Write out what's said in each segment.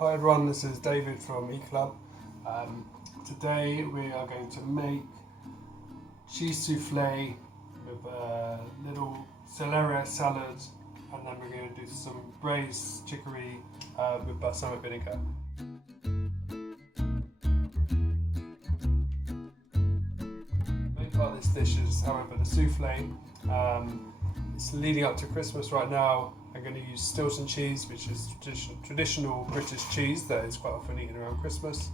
Hi everyone, this is David from eClub. Today we are going to make cheese souffle with a little celery salad, and then we're going to do some braised chicory with balsamic vinegar. Main part of this dish is, however, the souffle. It's leading up to Christmas right now. I'm going to use Stilton cheese, which is traditional British cheese that is quite often eaten around Christmas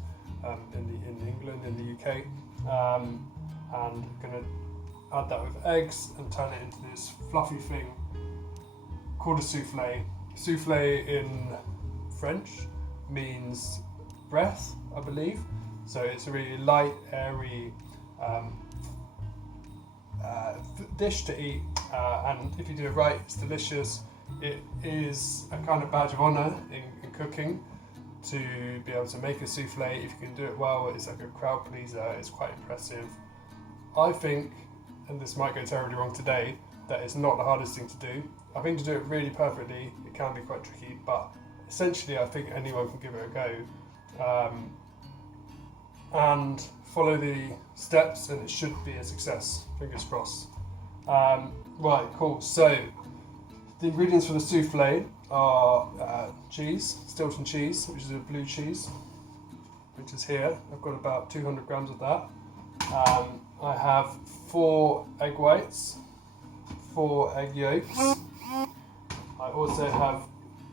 in England, in the UK. And I'm going to add that with eggs and turn it into this fluffy thing called a souffle. Souffle in French means breath, I believe. So it's a really light, airy dish to eat, and if you do it right, it's delicious. It is a kind of badge of honour in cooking to be able to make a souffle. If you can do it well, it's like a crowd pleaser, it's quite impressive. I think, and this might go terribly wrong today, that it's not the hardest thing to do. I think to do it really perfectly, it can be quite tricky, but essentially I think anyone can give it a go. And follow the steps and it should be a success, fingers crossed. Right, cool. So the ingredients for the souffle are cheese, Stilton cheese, which is a blue cheese, which is here. I've got about 200 grams of that. I have 4 egg whites, 4 egg yolks. I also have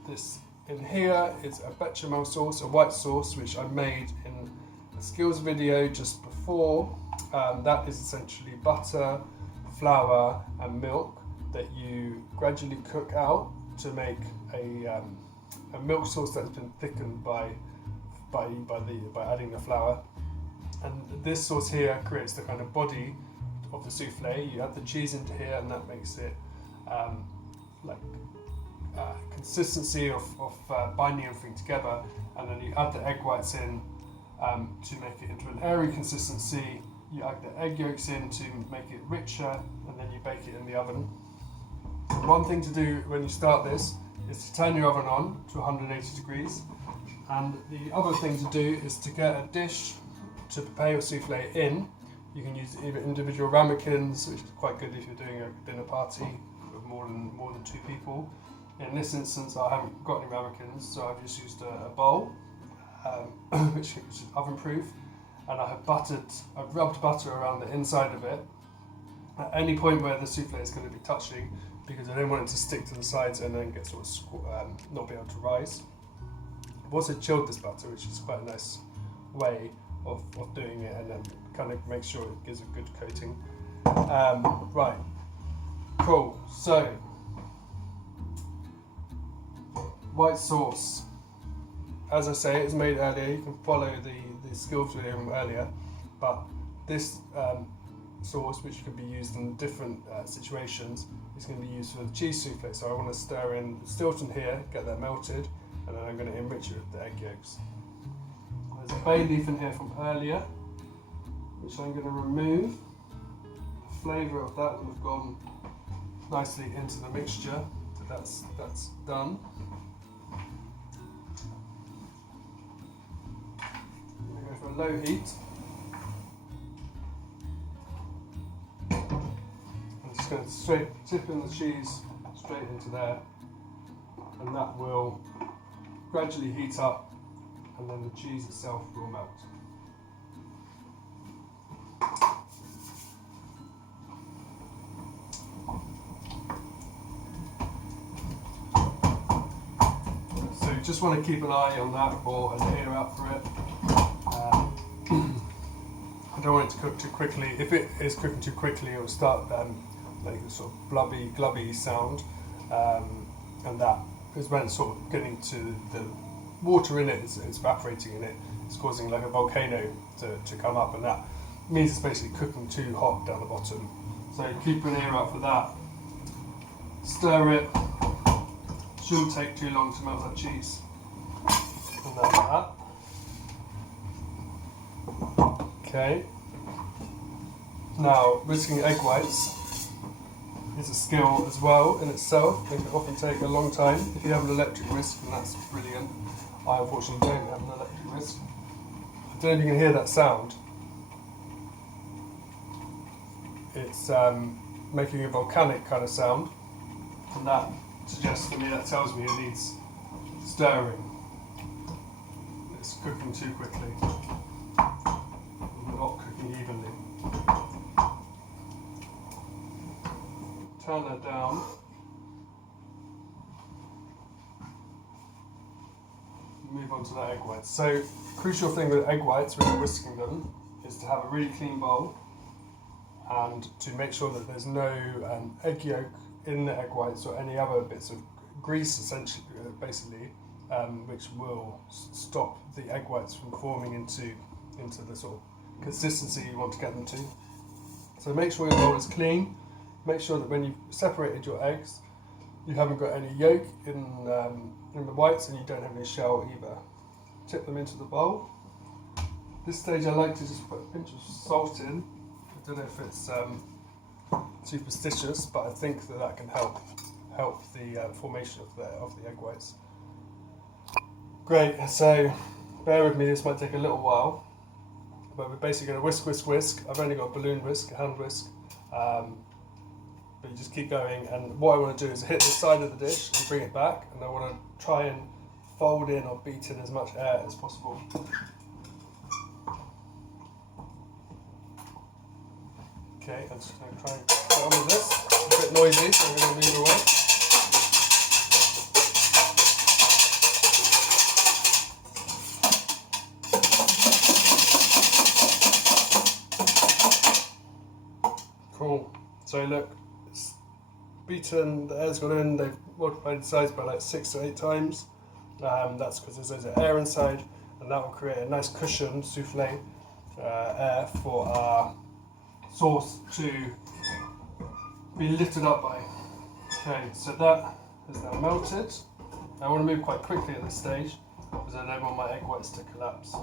this in here. It's a bechamel sauce, a white sauce, which I made in a skills video just before. That is essentially butter, flour and milk that you gradually cook out to make a milk sauce that's been thickened by adding the flour. And this sauce here creates the kind of body of the souffle. You add the cheese into here, and that makes it consistency of binding everything together. And then you add the egg whites in to make it into an airy consistency. You add the egg yolks in to make it richer, and then you bake it in the oven. One thing to do when you start this is to turn your oven on to 180 degrees. And the other thing to do is to get a dish to prepare your souffle in. You can use either individual ramekins, which is quite good if you're doing a dinner party with more than 2 people. In this instance, I haven't got any ramekins, so I've just used a bowl, which is oven proof. And I've rubbed butter around the inside of it at any point where the souffle is going to be touching, because I don't want it to stick to the sides and then get sort of not be able to rise. I've also chilled this butter, which is quite a nice way of doing it, and then kind of make sure it gives a good coating. Right, cool. So, white sauce. As I say, it was made earlier. You can follow the skills video from earlier, but this sauce, which can be used in different situations, is going to be used for the cheese souffle. So I want to stir in the Stilton here, get that melted, and then I'm going to enrich it with the egg yolks. There's a bay leaf in here from earlier, which I'm going to remove. The flavour of that will have gone nicely into the mixture, so that's done. For a low heat. I'm just going to tip in the cheese straight into there, and that will gradually heat up, and then the cheese itself will melt. So you just want to keep an eye on that, or an ear out for it. I don't want it to cook too quickly. If it is cooking too quickly, it will start like a sort of glubby sound, and that is when it's sort of getting to the water in it, it's evaporating in it, it's causing like a volcano to come up, and that means it's basically cooking too hot down the bottom. So keep an ear out for that. Stir it. Shouldn't take too long to melt that cheese. And then that. Okay. Now, whisking egg whites is a skill as well in itself. It can often take a long time. If you have an electric whisk, then that's brilliant. I unfortunately don't have an electric whisk. I don't know if you can hear that sound. It's making a volcanic kind of sound, and that suggests to me, that tells me it needs stirring. It's cooking too quickly, not cooking evenly. Turn that down. Move on to the egg whites. So, crucial thing with egg whites when you're whisking them is to have a really clean bowl and to make sure that there's no egg yolk in the egg whites or any other bits of grease, essentially, basically, which will stop the egg whites from forming into the sort of consistency you want to get them to. So make sure your bowl is clean. Make sure that when you've separated your eggs, you haven't got any yolk in the whites and you don't have any shell either. Tip them into the bowl. At this stage I like to just put a pinch of salt in. I don't know if it's superstitious, but I think that can help the formation of the egg whites. Great, so bear with me, this might take a little while, but we're basically going to whisk, whisk, whisk. I've only got a balloon whisk, a hand whisk, but you just keep going, and what I want to do is hit the side of the dish and bring it back, and I want to try and fold in or beat in as much air as possible. Okay, I'm just going to try and get on with this. It's a bit noisy, so I'm going to move away. Cool. So look, it's beaten, the air's gone in, they've multiplied the size by like 6 to 8 times. That's because there's loads of air inside, and that will create a nice cushion, souffle air for our sauce to be lifted up by. Okay, so that is now melted. I want to move quite quickly at this stage because I don't want my egg whites to collapse.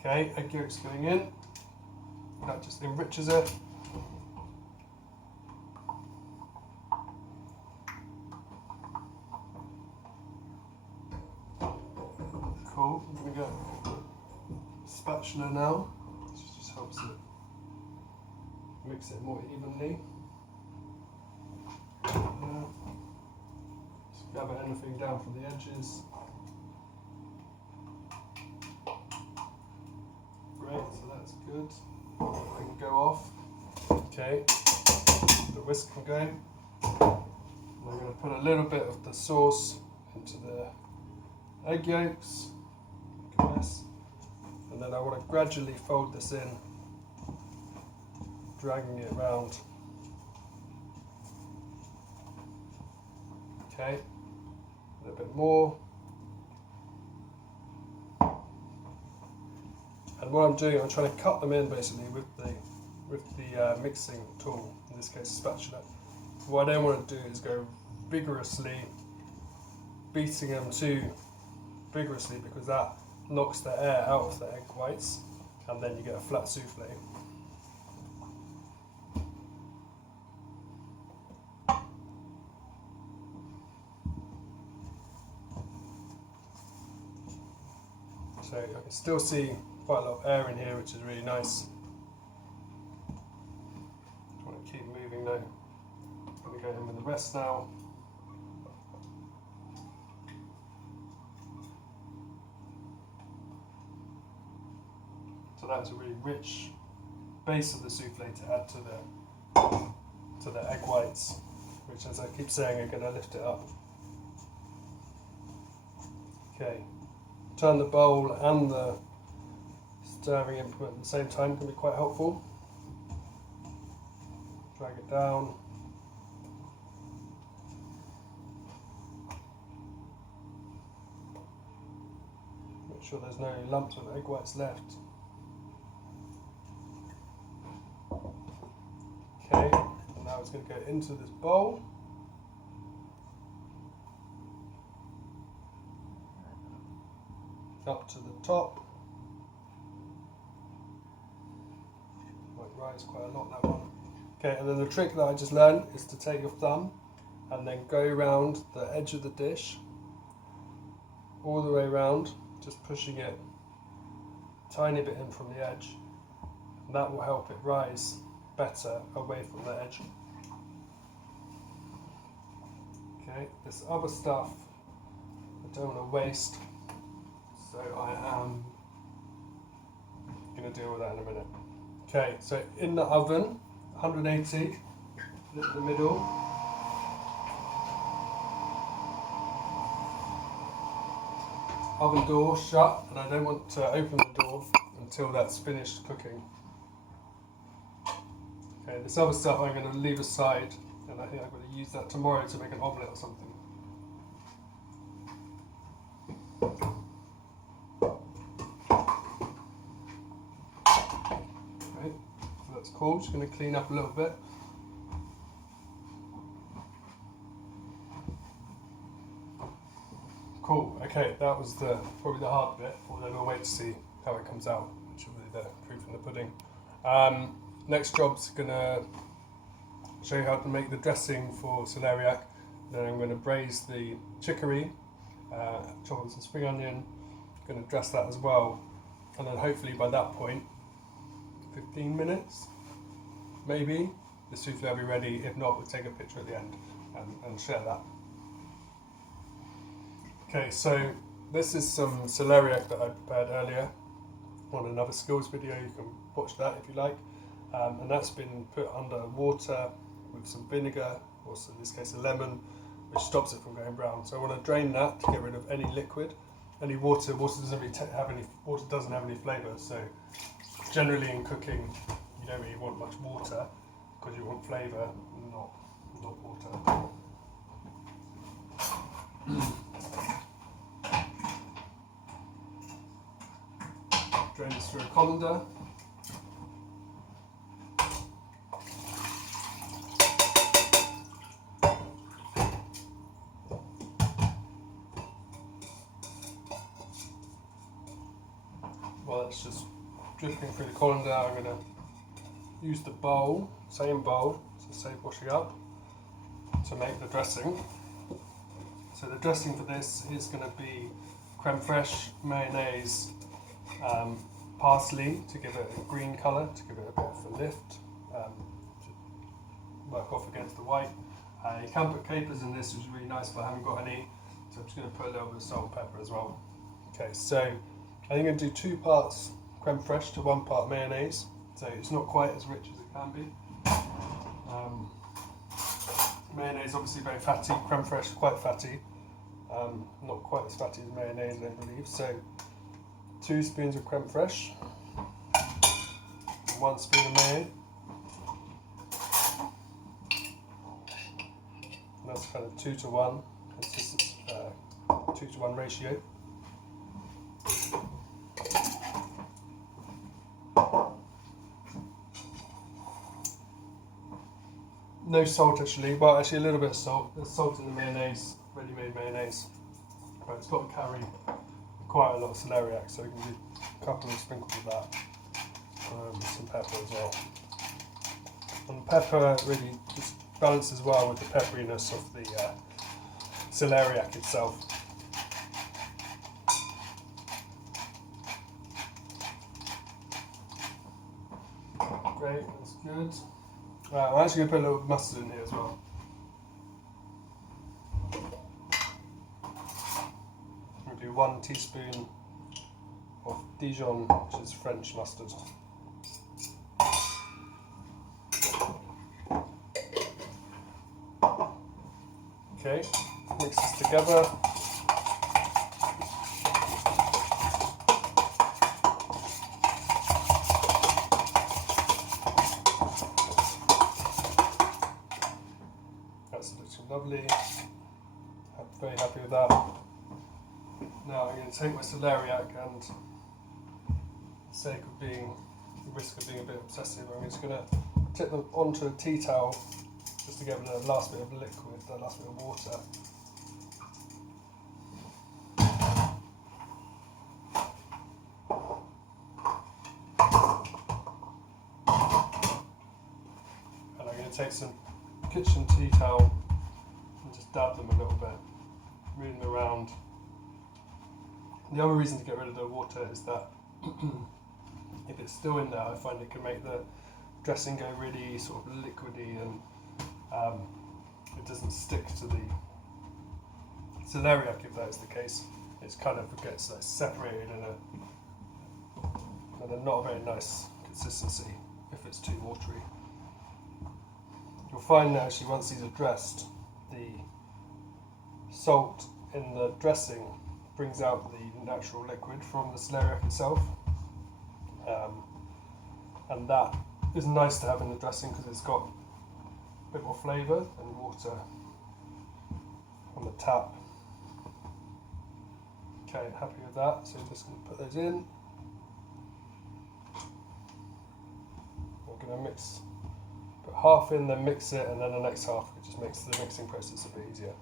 Okay, egg yolk's going in. That just enriches it. Cool, I'm going to go spatula now. This just helps it mix it more evenly. Just gather anything down from the edges. Great, so that's good. I can go off. Okay, the whisk can go. And I'm going to put a little bit of the sauce into the egg yolks. Look at this. And then I want to gradually fold this in, dragging it around. Okay, a little bit more. And what I'm doing, I'm trying to cut them in basically with the mixing tool, in this case a spatula. What I don't want to do is go vigorously beating them too vigorously, because that knocks the air out of the egg whites and then you get a flat souffle. So I can still see quite a lot of air in here, which is really nice. I want to keep moving though. I'm going to go in with the rest now. So that's a really rich base of the souffle to add to the egg whites, which, as I keep saying, are going to lift it up. Okay, turn the bowl and the stirring implement at the same time can be quite helpful. Drag it down. Make sure there's no lumps of egg whites left. Okay, and now it's going to go into this bowl. Up to the top. Might rise quite a lot, that one. Okay, and then the trick that I just learned is to take your thumb and then go around the edge of the dish, all the way around, just pushing it a tiny bit in from the edge, and that will help it rise better away from the edge. Okay, this other stuff I don't want to waste, so I am going to deal with that in a minute. Okay, so in the oven, 180, in the middle. Oven door shut, and I don't want to open the door until that's finished cooking. Okay, this other stuff I'm going to leave aside, and I think I'm going to use that tomorrow to make an omelette or something. Okay, so that's cool. Just going to clean up a little bit. Cool, okay, that was probably the hard bit, although we'll wait to see how it comes out, which will be the proof in the pudding. Next job's going to show you how to make the dressing for celeriac. Then I'm going to braise the chicory, chop up some spring onion, going to dress that as well, and then hopefully by that point, 15 minutes, maybe, the souffle will be ready. If not, we'll take a picture at the end and share that. Okay, so this is some celeriac that I prepared earlier on another skills video. You can watch that if you like. And that's been put under water with some vinegar, or in this case a lemon, which stops it from going brown. So I want to drain that to get rid of any liquid, any water. Water doesn't have any flavour. So generally in cooking, you don't really want much water because you want flavour, not water. Drain this through a colander. While it's just dripping through the colander, I'm going to use the bowl, same bowl, to save washing up, to make the dressing. So the dressing for this is going to be creme fraiche, mayonnaise, parsley to give it a green colour, to give it a bit of a lift, to work off against the white. You can put capers in this, which is really nice, but I haven't got any, so I'm just going to put a little bit of salt and pepper as well. Okay, so I think I'm going to do 2 parts creme fraiche to 1 part mayonnaise, so it's not quite as rich as it can be. Mayonnaise obviously very fatty, creme fraiche quite fatty, not quite as fatty as mayonnaise I believe, so 2 spoons of creme fraiche, 1 spoon of mayo. And that's kind of 2 to 1 consistency, 2 to 1 ratio. No salt actually, well actually a little bit of salt. There's salt in the mayonnaise, ready-made mayonnaise, but it's got to carry quite a lot of celeriac, so we can do a couple of sprinkles of that, some pepper as well. And pepper really just balances well with the pepperiness of the celeriac itself. Great, that's good. I'm actually going to put a little mustard in here as well. I'm going to do 1 teaspoon of Dijon, which is French mustard. Okay, mix this together. That's looking lovely. I'm very happy with that. Now I'm going to take my celeriac, and for the sake of being, the risk of being a bit obsessive, I'm just going to tip them onto a tea towel just to get rid of the last bit of liquid, the last bit of water. And I'm going to take some kitchen tea towel and just dab them a little bit, move them around. The other reason to get rid of the water is that if it's still in there, I find it can make the dressing go really sort of liquidy, and it doesn't stick to the celeriac if that is the case. It kind of gets like separated in a not a very nice consistency if it's too watery. You'll find that actually once these are dressed, the salt in the dressing brings out the natural liquid from the celeriac itself, and that is nice to have in the dressing because it's got a bit more flavour than water on the tap. Okay, happy with that, so we're just going to put those in. We're going to put half in, then mix it, and then the next half, it just makes the mixing process a bit easier.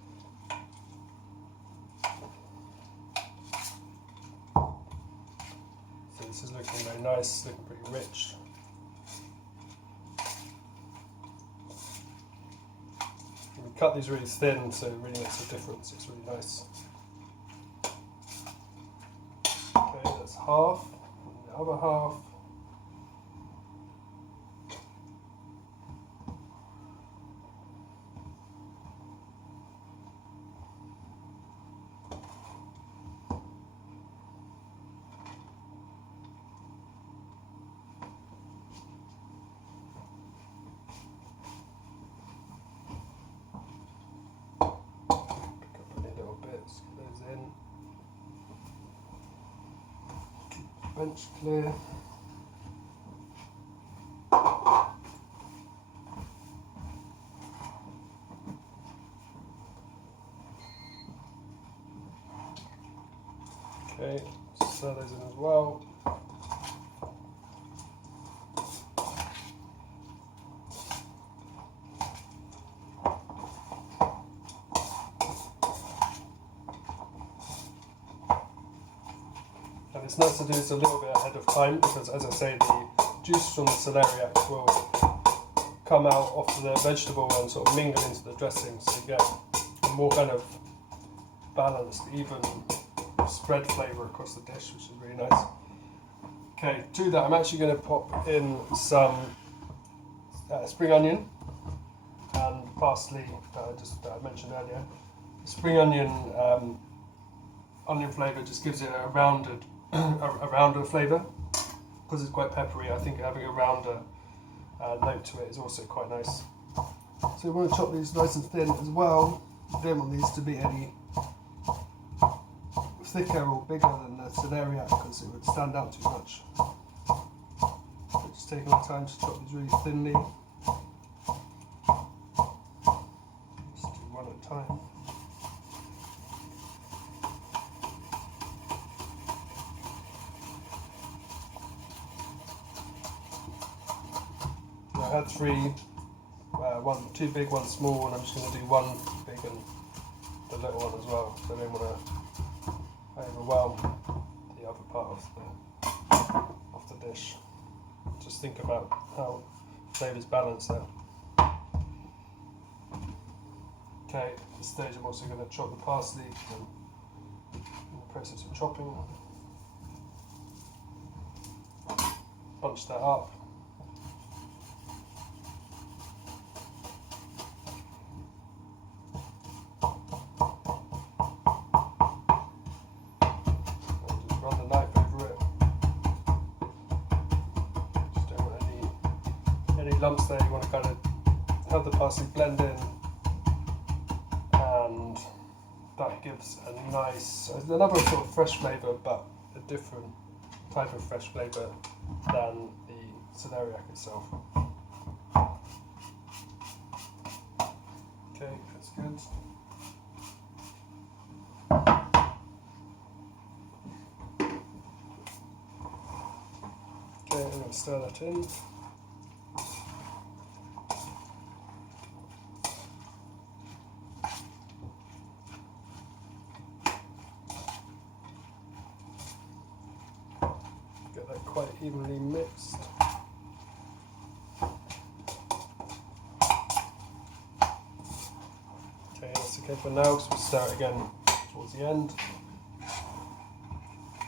So this is looking very nice, looking pretty rich. And we cut these really thin, so it really makes a difference. It's really nice. Okay, that's half, and the other half. Bench clear. Okay, stir those in as well. And it's nice to do this a little bit ahead of time because, as I say, the juice from the celeriac will come out of the vegetable and sort of mingle into the dressing, so you get a more kind of balanced, even spread flavour across the dish, which is really nice. Okay, to that I'm actually going to pop in some spring onion and parsley that I mentioned earlier. The spring onion flavour just gives it a rounder flavour because it's quite peppery. I think having a rounder note to it is also quite nice. So we want to chop these nice and thin as well. We don't want these to be any thicker or bigger than the celeriac because it would stand out too much. So just taking our time to chop these really thinly. Just do one at a time. I had three, two big, one small, and I'm just going to do one big and the little one as well, so I don't want to overwhelm the other part of the dish. Just think about how flavours balance there. Okay, at this stage I'm also going to chop the parsley in the process of chopping. Bunch that up. Lumps there, you want to kind of have the parsley blend in, and that gives a nice, another sort of fresh flavour, but a different type of fresh flavour than the celeriac itself. Okay, that's good. Okay, I'm going to stir that in. Get that quite evenly mixed. Okay, that's okay for now because we'll stir it again towards the end.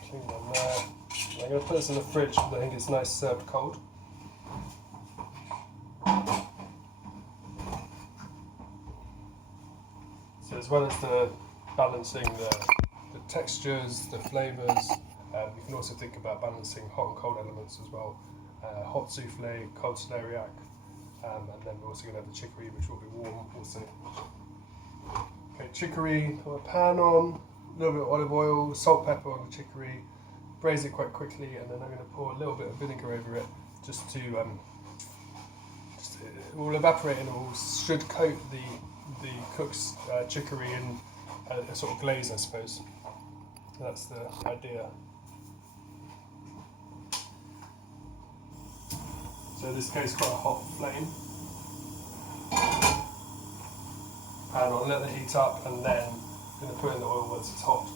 Clean one there. I'm going to put this in the fridge because I think it's nice served cold. So as well as the balancing the textures, the flavours, you can also think about balancing hot and cold elements as well. Hot souffle, cold celeriac, and then we're also going to have the chicory, which will be warm also. Okay, chicory, put a pan on, a little bit of olive oil, salt, pepper on the chicory, braise it quite quickly, and then I'm going to pour a little bit of vinegar over it just to it will evaporate and it should coat the cook's chicory in a sort of glaze, I suppose. So that's the idea. So this goes quite a hot flame. And I'll let the heat up and then I'm going to put in the oil once it's hot.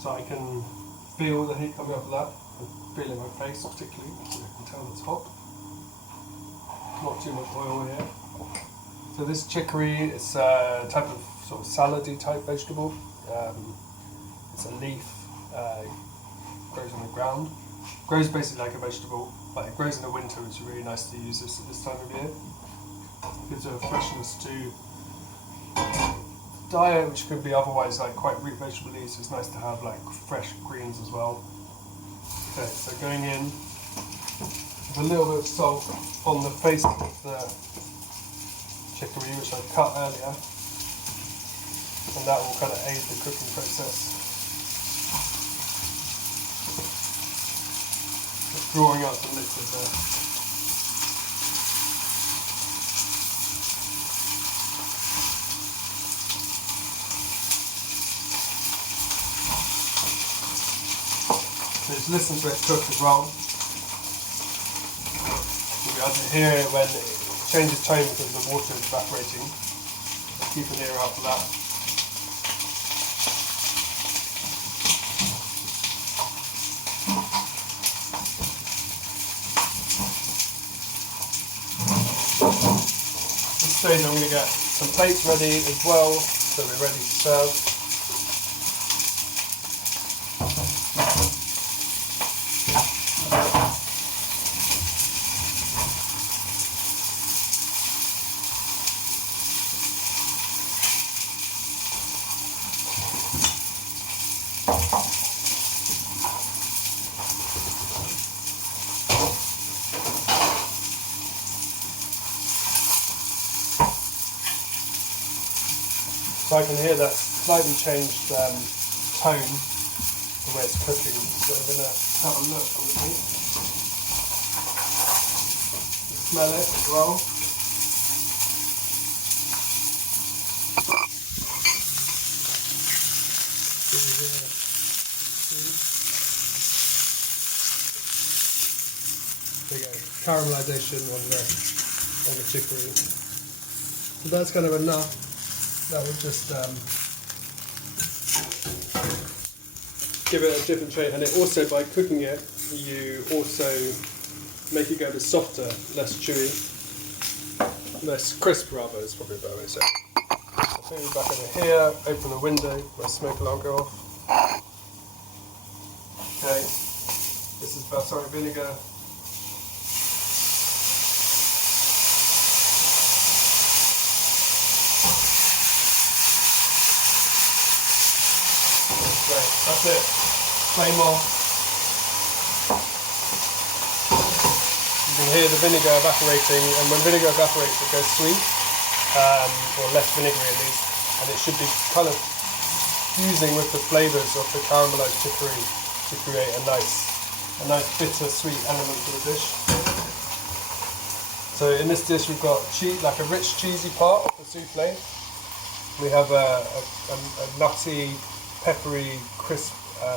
So I can feel the heat coming up of that. I feel it in my face particularly, so I can tell it's hot. Not too much oil here. So this chicory is a type of sort of salady type vegetable. It's a leaf, grows on the ground. Grows basically like a vegetable, but it grows in the winter, which is really nice to use this at this time of year. It gives a freshness to diet, which could be otherwise like quite root vegetable-y, so it's nice to have like fresh greens as well. Okay, so going in with a little bit of salt on the face of the chicory, which I cut earlier, and that will kind of aid the cooking process. Just drawing out some liquid there. Just listen to it cook as well. You'll be able to hear it when it changes tone because the water is evaporating. So keep an ear out for that. At this stage I'm going to get some plates ready as well, so we're ready to serve. So I can hear that slightly changed tone the way it's cooking, so I'm going to have a look on the meat. Smell it as well. There you go, caramelisation on the chicory. So that's kind of enough. That would just give it a different shape, and it also, by cooking it, you also make it go a bit softer, less chewy, less crisp rather, is probably a better way to say it. I'll put you back over here, open the window, my smoke alarm go off. Okay, this is balsamic vinegar. Great, that's it. Flame off. You can hear the vinegar evaporating, and when vinegar evaporates it goes sweet, or less vinegary at least, and it should be kind of fusing with the flavours of the caramelised chicory to create a nice bitter sweet element to the dish. So in this dish we've got like a rich cheesy part of the souffle. We have a nutty, peppery, crisp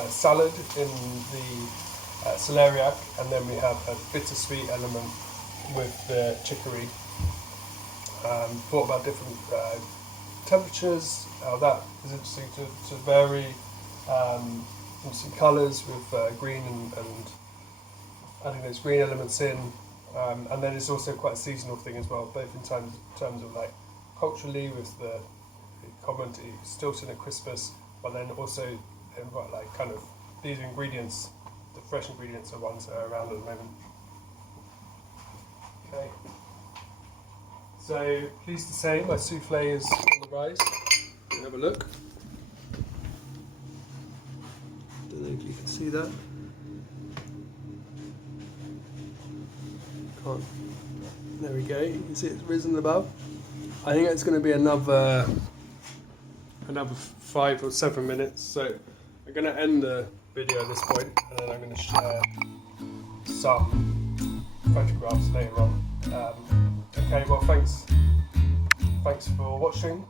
salad in the celeriac, and then we have a bittersweet element with the chicory. Thought about different temperatures. That is interesting to vary. Some colours with green and adding those green elements in. And then it's also quite a seasonal thing as well, both in terms of like culturally with the commodity Stilton and Crispus, but then also like kind of these ingredients, the fresh ingredients are ones that are around at the moment. Okay. So pleased to say my souffle is on the rise. Have a look. Don't know if you can see that. Can't. There we go. You can see it's risen above. I think it's going to be another 5 or 7 minutes. So I'm going to end the video at this point, and then I'm going to share some photographs later on. Okay, well thanks for watching.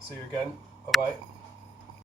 See you again. Bye bye.